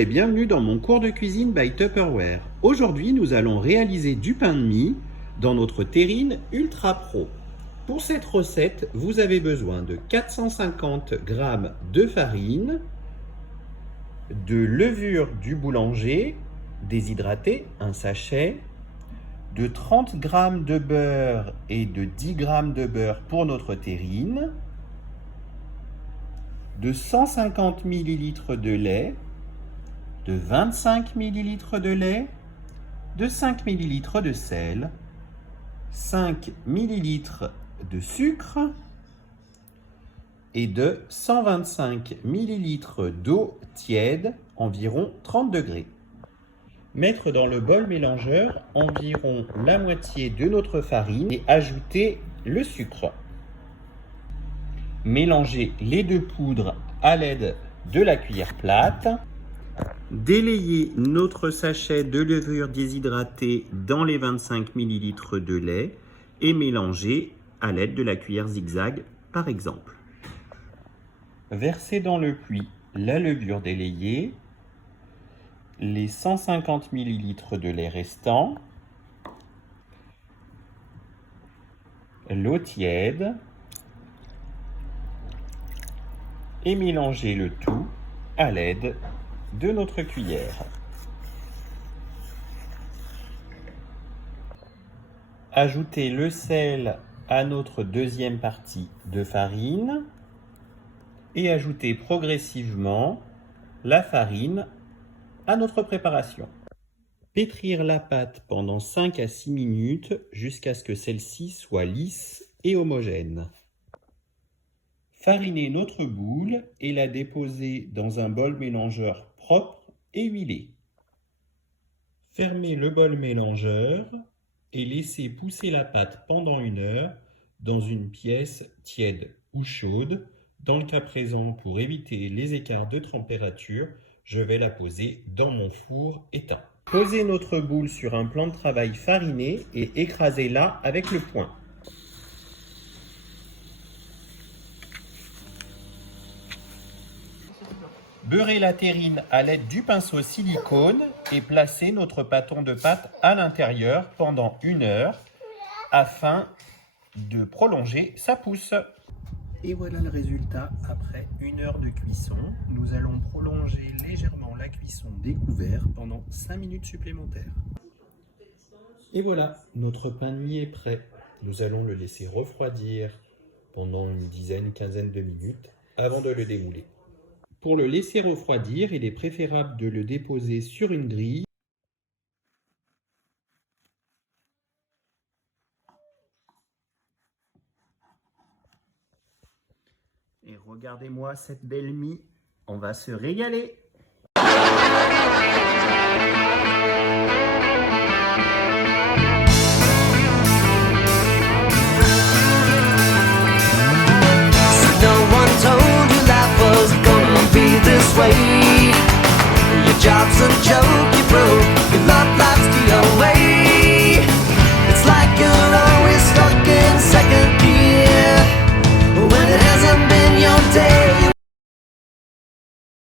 et bienvenue dans mon cours de cuisine by Tupperware. Aujourd'hui, nous allons réaliser du pain de mie dans notre terrine Ultra Pro. Pour cette recette, vous avez besoin de 450 g de farine, de levure du boulanger déshydratée, un sachet, de 30 g de beurre et de 10 g de beurre pour notre terrine, de 150 ml de lait, de 25 ml de lait, de 5 ml de sel, 5 ml de sucre et de 125 ml d'eau tiède, environ 30 degrés. Mettre dans le bol mélangeur environ la moitié de notre farine et ajouter le sucre. Mélanger les deux poudres à l'aide de la cuillère plate. Délayer notre sachet de levure déshydratée dans les 25 ml de lait et mélanger à l'aide de la cuillère zigzag par exemple. Verser dans le puits la levure délayée, les 150 ml de lait restants, l'eau tiède et mélanger le tout à l'aide de notre cuillère. Ajoutez le sel à notre deuxième partie de farine et ajoutez progressivement la farine à notre préparation. Pétrir la pâte pendant 5 à 6 minutes jusqu'à ce que celle-ci soit lisse et homogène. Fariner notre boule et la déposer dans un bol mélangeur propre et huilé. Fermez le bol mélangeur et laissez pousser la pâte pendant 1 heure dans une pièce tiède ou chaude. Dans le cas présent, pour éviter les écarts de température, je vais la poser dans mon four éteint. Posez notre boule sur un plan de travail fariné et écrasez-la avec le poing. Beurrez la terrine à l'aide du pinceau silicone et placez notre bâton de pâte à l'intérieur pendant 1 heure afin de prolonger sa pousse. Et voilà le résultat après 1 heure de cuisson. Nous allons prolonger légèrement la cuisson découvert pendant 5 minutes supplémentaires. Et voilà, notre pain de mie est prêt. Nous allons le laisser refroidir pendant une dizaine, quinzaine de minutes avant de le démouler. Pour le laisser refroidir, il est préférable de le déposer sur une grille. Et regardez-moi cette belle mie, on va se régaler!